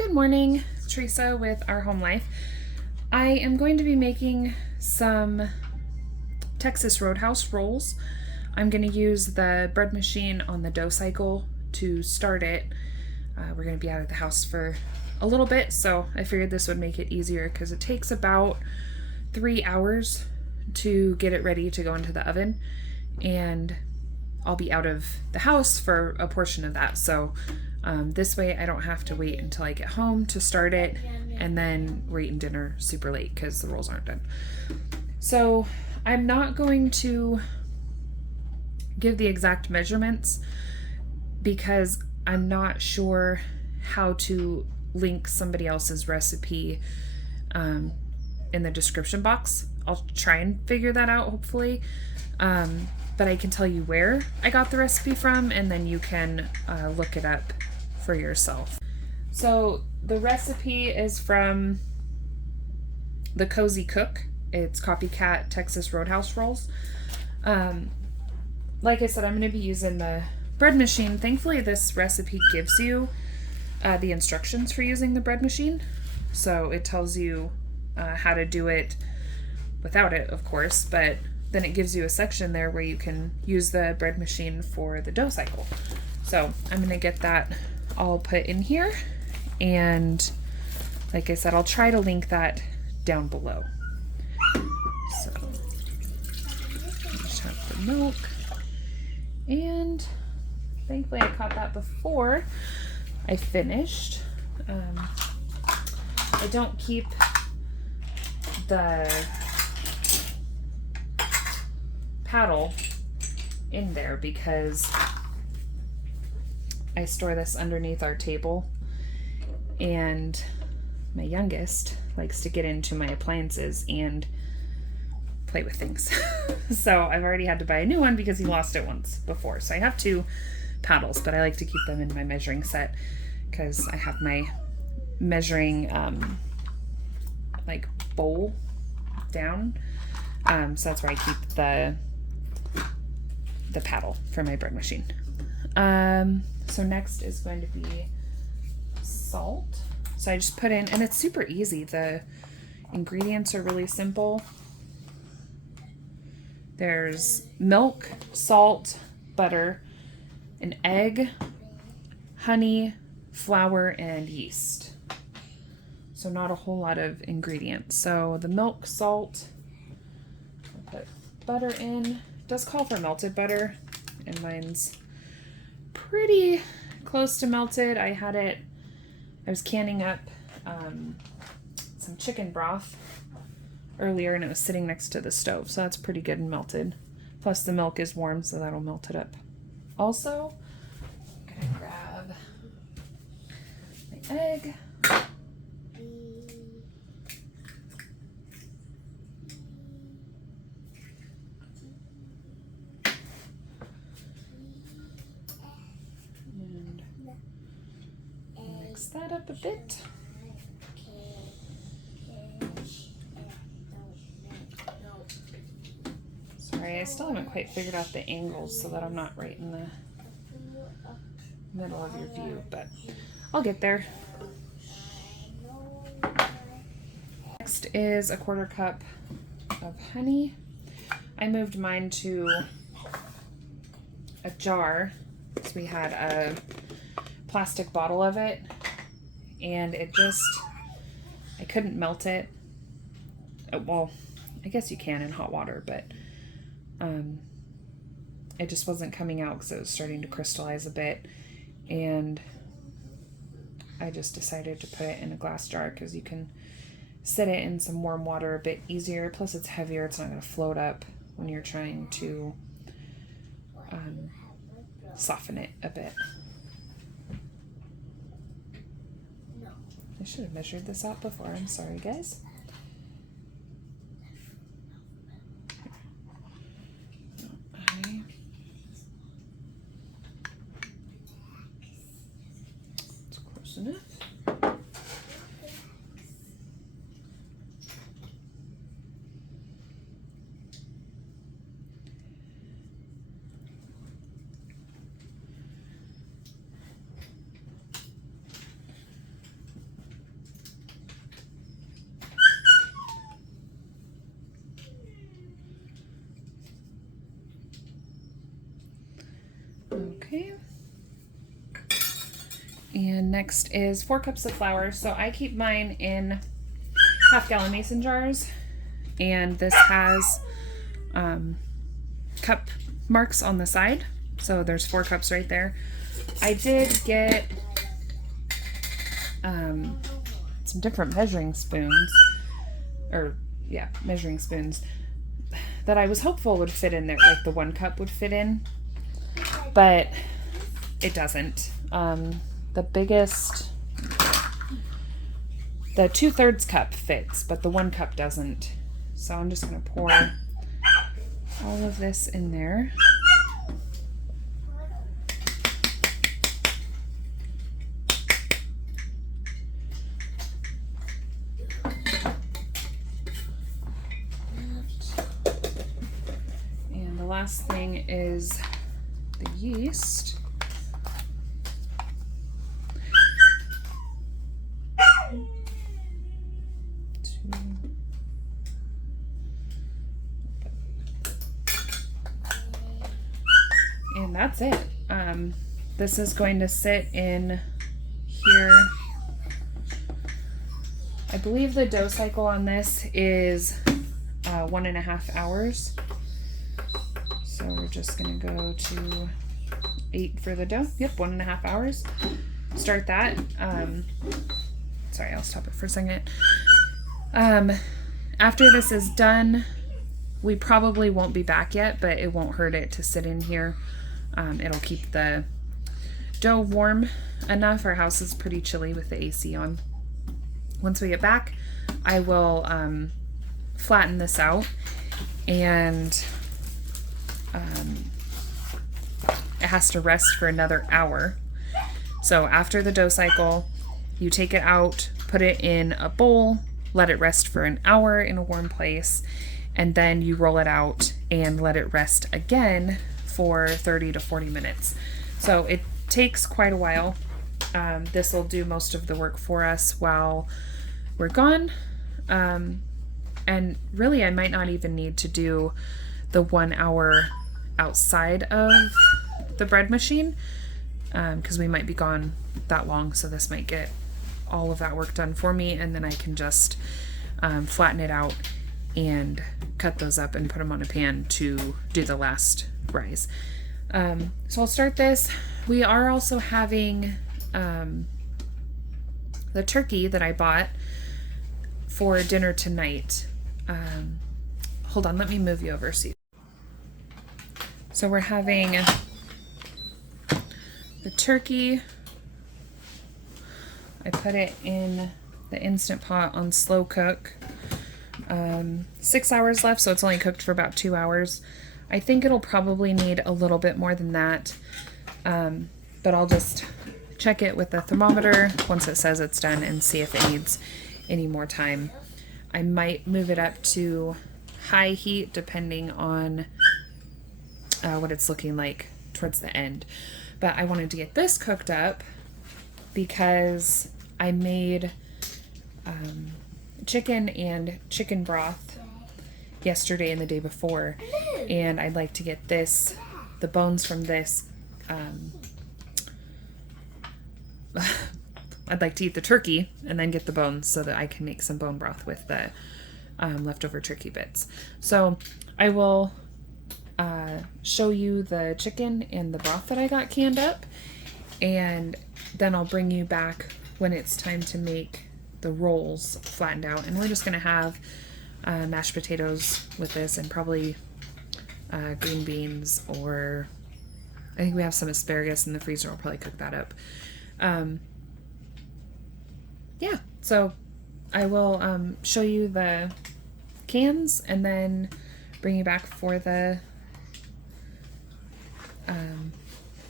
Good morning, Teresa with Our Home Life. I am going to be making some Texas Roadhouse rolls. I'm going to use the bread machine on the dough cycle to start it. We're going to be out of the house for a little bit, so I figured this would make it easier because it takes about 3 hours to get it ready to go into the oven, and I'll be out of the house for a portion of that. So this way I don't have to wait until I get home to start it and then we're eating dinner super late because the rolls aren't done. So I'm not going to give the exact measurements because I'm not sure how to link somebody else's recipe in the description box. I'll try and figure that out, hopefully. But I can tell you where I got the recipe from, and then you can look it up for yourself. So the recipe is from the Cozy Cook. It's Copycat Texas Roadhouse rolls. Like I said, I'm going to be using the bread machine. Thankfully, this recipe gives you the instructions for using the bread machine. So it tells you how to do it without it, of course, but then it gives you a section there where you can use the bread machine for the dough cycle. So I'm going to get that all put in here, and like I said, I'll try to link that down below. So just have the milk, and thankfully I caught that before I finished. I don't keep the paddle in there because I store this underneath our table, and my youngest likes to get into my appliances and play with things. So I've already had to buy a new one because he lost it once before. So I have 2 paddles, but I like to keep them in my measuring set because I have my measuring like bowl down. So that's where I keep the paddle for my bread machine. So next is going to be salt. So I just put in, and it's super easy. The ingredients are really simple. There's milk, salt, butter, an egg, honey, flour, and yeast. So not a whole lot of ingredients. So the milk, salt, I'll put butter in. It does call for melted butter, and mine's pretty close to melted. I was canning up some chicken broth earlier, and it was sitting next to the stove, so that's pretty good and melted. Plus the milk is warm, so that'll melt it up. Also, I'm gonna grab my egg. Mix that up a bit. Sorry, I still haven't quite figured out the angles so that I'm not right in the middle of your view, but I'll get there. Next is a 1/4 cup of honey. I moved mine to a jar because we had a plastic bottle of it, and I couldn't melt it. Well, I guess you can in hot water, but it just wasn't coming out because it was starting to crystallize a bit, and I just decided to put it in a glass jar because you can set it in some warm water a bit easier. Plus it's heavier, it's not going to float up when you're trying to soften it a bit. I should have measured this out before. I'm sorry, guys. It's close enough. then next is 4 cups of flour. So I keep mine in half-gallon mason jars, and this has cup marks on the side. So there's 4 cups right there. I did get some different measuring spoons, or yeah, measuring spoons that I was hopeful would fit in there, like the 1 cup would fit in, but it doesn't. The biggest, the 2/3 cup fits, but the 1 cup doesn't. So I'm just gonna pour all of this in there. And the last thing is the yeast. And that's it. This is going to sit in here. I believe the dough cycle on this is 1.5 hours. So we're just gonna go to 8 for the dough. Yep, 1.5 hours. Start that. Sorry, I'll stop it for a second. After this is done, we probably won't be back yet, but it won't hurt it to sit in here. It'll keep the dough warm enough. Our house is pretty chilly with the AC on. Once we get back, I will flatten this out, and it has to rest for another hour. So after the dough cycle, you take it out, put it in a bowl, let it rest for an hour in a warm place, and then you roll it out and let it rest again for 30 to 40 minutes. So it takes quite a while. This will do most of the work for us while we're gone. And really, I might not even need to do the 1 hour outside of the bread machine, because we might be gone that long. So this might get all of that work done for me, and then I can just flatten it out and cut those up and put them on a pan to do the last rise. So I'll start this. We are also having the turkey that I bought for dinner tonight. Hold on, let me move you over. So we're having the turkey. I put it in the Instant Pot on slow cook. 6 hours left, so it's only cooked for about 2 hours. I think it'll probably need a little bit more than that, but I'll just check it with the thermometer once it says it's done and see if it needs any more time. I might move it up to high heat depending on what it's looking like towards the end. But I wanted to get this cooked up because I made chicken and chicken broth yesterday and the day before, and I'd like to get this, the bones from this, I'd like to eat the turkey and then get the bones so that I can make some bone broth with the leftover turkey bits. So I will show you the chicken and the broth that I got canned up, and then I'll bring you back when it's time to make the rolls flattened out. And we're just going to have mashed potatoes with this, and probably green beans, or I think we have some asparagus in the freezer. I'll probably cook that up. Yeah, so I will show you the cans and then bring you back for the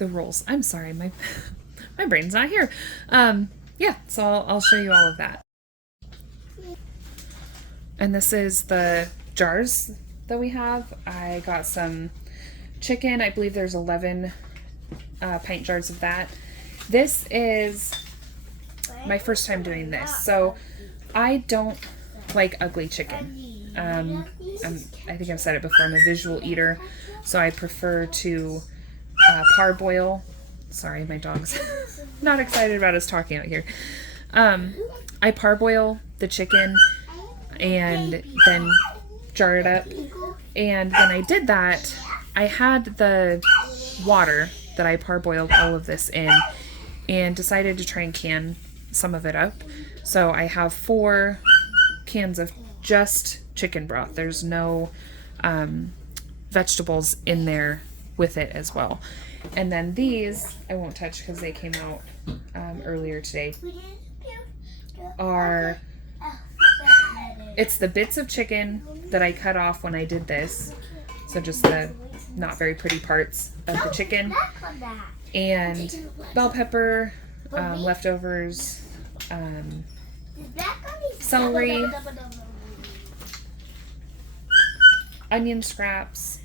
rolls. I'm sorry, my my brain's not here. Yeah, so I'll show you all of that. And this is the jars that we have. I got some chicken. I believe there's 11 pint jars of that. This is my first time doing this, so I don't like ugly chicken. I think I've said it before, I'm a visual eater, so I prefer to parboil. Sorry, my dog's not excited about us talking out here. I parboil the chicken and then jar it up. And when I did that, I had the water that I parboiled all of this in and decided to try and can some of it up. So I have 4 cans of just chicken broth. There's no vegetables in there with it as well. And then these, I won't touch because they came out earlier today, it's the bits of chicken that I cut off when I did this. So just the not very pretty parts of the chicken. And bell pepper, leftovers, celery, onion scraps.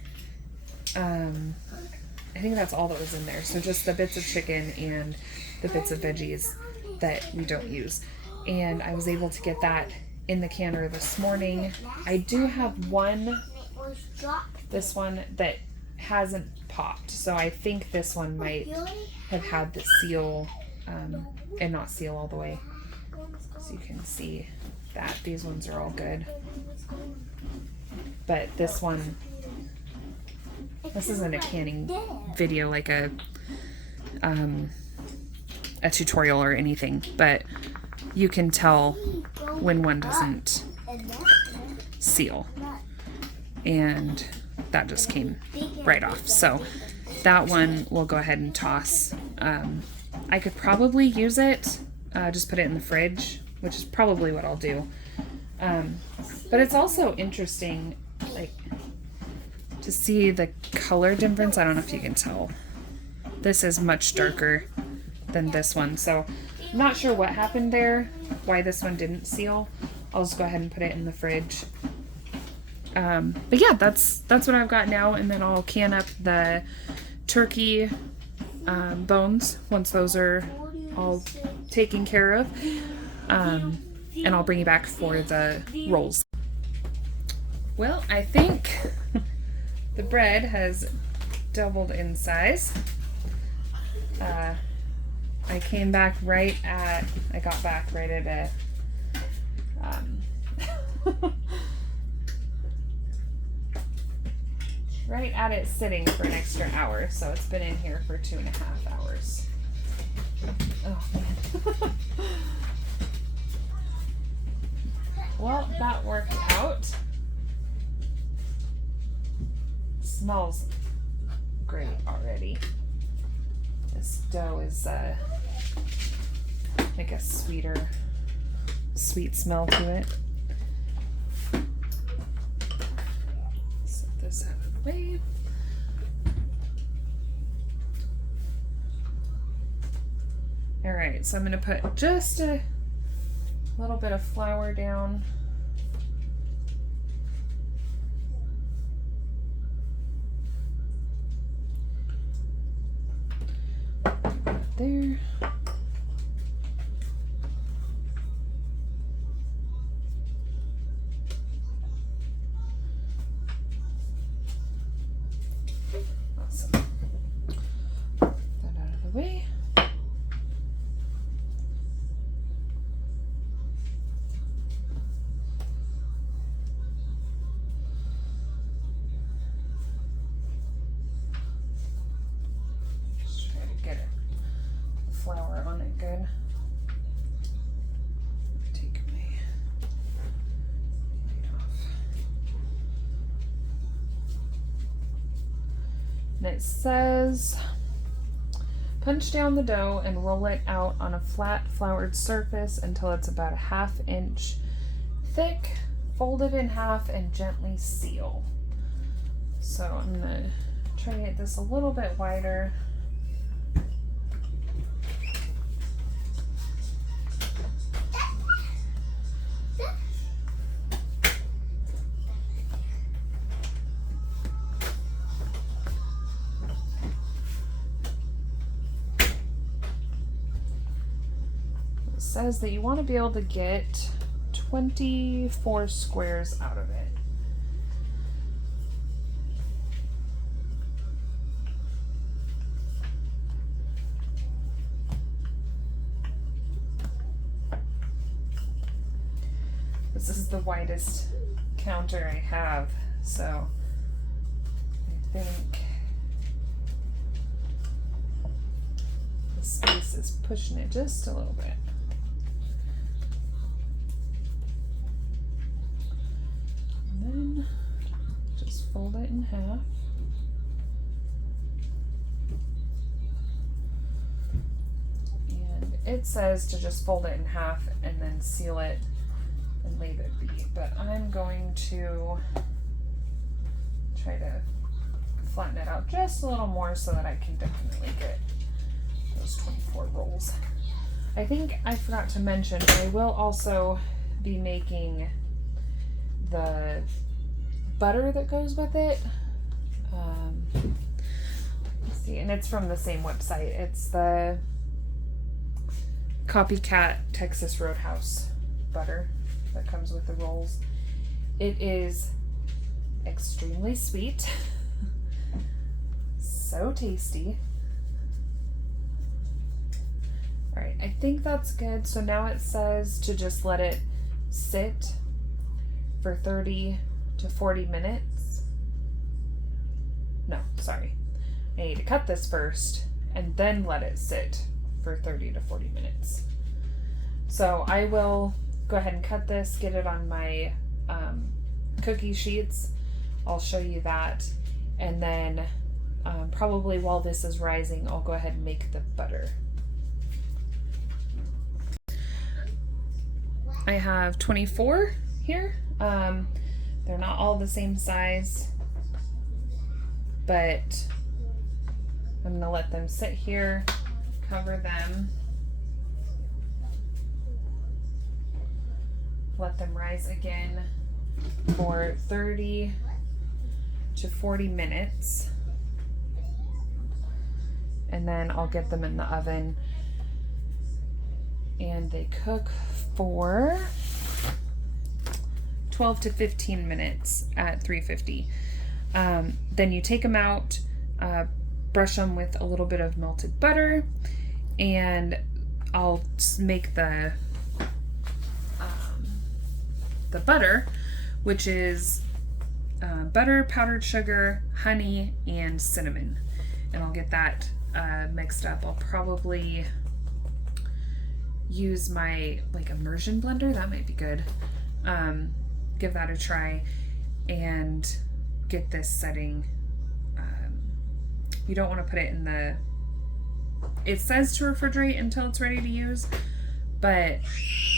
I think that's all that was in there. So just the bits of chicken and the bits of veggies that we don't use. And I was able to get that in the canner this morning. I do have this one that hasn't popped. So I think this one might have had the seal and not seal all the way. So you can see that these ones are all good. But this one, this isn't a canning video like a tutorial or anything, but you can tell when one doesn't seal, and that just came right off. So that one we'll go ahead and toss. I could probably use it, just put it in the fridge, which is probably what I'll do. But it's also interesting, like, to see the color difference. I don't know if you can tell. This is much darker than this one, so I'm not sure what happened there, why this one didn't seal. I'll just go ahead and put it in the fridge. But yeah, that's what I've got now, and then I'll can up the turkey bones once those are all taken care of, and I'll bring you back for the rolls. Well, I think the bread has doubled in size. I came back I got back right at right at it sitting for an extra hour, so it's been in here for 2.5 hours. Oh man. Well, that worked out. Smells great already. This dough is like a sweet smell to it. Set this out of the way. All right, so I'm going to put just a little bit of flour down. There. Awesome. Put that out of the way. Just try to get it. Flour on it good. Take my heat off. And it says, punch down the dough and roll it out on a flat floured surface until it's about a 1/2 inch thick. Fold it in half and gently seal. So I'm gonna try to get this a little bit wider. Says that you want to be able to get 24 squares out of it. This is the widest counter I have, so I think the space is pushing it just a little bit. And then just fold it in half. And it says to just fold it in half and then seal it and leave it be, but I'm going to try to flatten it out just a little more so that I can definitely get those 24 rolls. I think I forgot to mention, but I will also be making the butter that goes with it. Let's see, and it's from the same website. It's the Copycat Texas Roadhouse butter that comes with the rolls. It is extremely sweet, so tasty. All right, I think that's good. So now it says to just let it sit for 30 to 40 minutes. No, sorry. I need to cut this first and then let it sit for 30 to 40 minutes. So I will go ahead and cut this, get it on my cookie sheets. I'll show you that. And then probably while this is rising, I'll go ahead and make the butter. I have 24 here. They're not all the same size, but I'm gonna let them sit here, cover them, let them rise again for 30 to 40 minutes, and then I'll get them in the oven, and they cook for 12 to 15 minutes at 350. Then you take them out, brush them with a little bit of melted butter, and I'll make the butter, which is butter, powdered sugar, honey, and cinnamon. And I'll get that mixed up. I'll probably use my immersion blender. That might be good. Give that a try and get this setting. You don't want to put it in the, it says to refrigerate until it's ready to use, but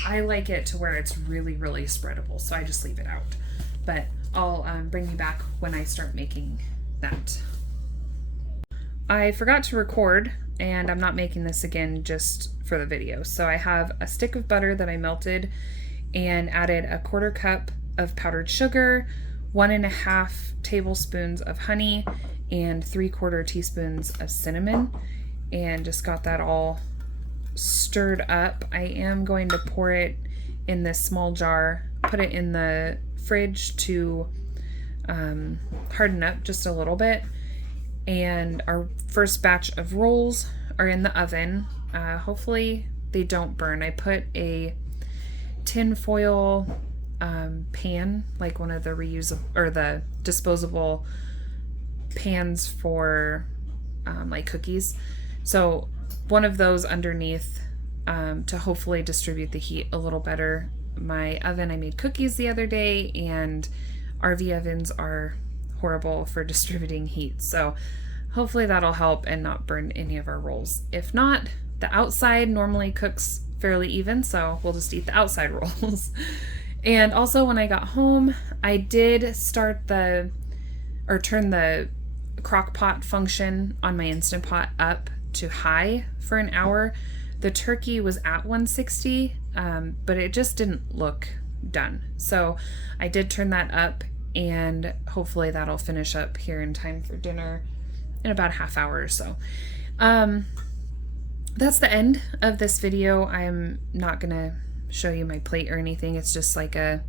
I like it to where it's really, really spreadable, so I just leave it out. But I'll bring you back when I start making that. I forgot to record, and I'm not making this again just for the video. So I have a stick of butter that I melted and added a 1/4 cup of powdered sugar, 1.5 tablespoons of honey, and 3/4 teaspoons of cinnamon, and just got that all stirred up. I am going to pour it in this small jar, put it in the fridge to harden up just a little bit. And our first batch of rolls are in the oven. Hopefully they don't burn. I put a tin foil pan, like one of the reusable or the disposable pans for like cookies. So one of those underneath to hopefully distribute the heat a little better. My oven, I made cookies the other day, and RV ovens are horrible for distributing heat. So hopefully that'll help and not burn any of our rolls. If not, the outside normally cooks fairly even, so we'll just eat the outside rolls. And also when I got home, I did turn the crock pot function on my Instant Pot up to high for an hour. The turkey was at 160, but it just didn't look done. So I did turn that up, and hopefully that'll finish up here in time for dinner in about a half hour or so. That's the end of this video. I'm not gonna show you my plate or anything. It's just like a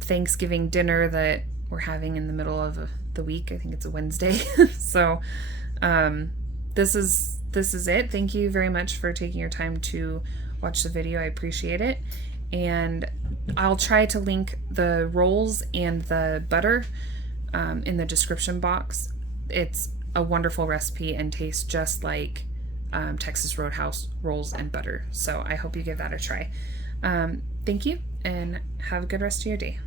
Thanksgiving dinner that we're having in the middle of the week. I think it's a Wednesday. So this is it. Thank you very much for taking your time to watch the video. I appreciate it. and I'll try to link the rolls and the butter in the description box. It's a wonderful recipe and tastes just like Texas Roadhouse rolls and butter. So I hope you give that a try. Thank you, and have a good rest of your day.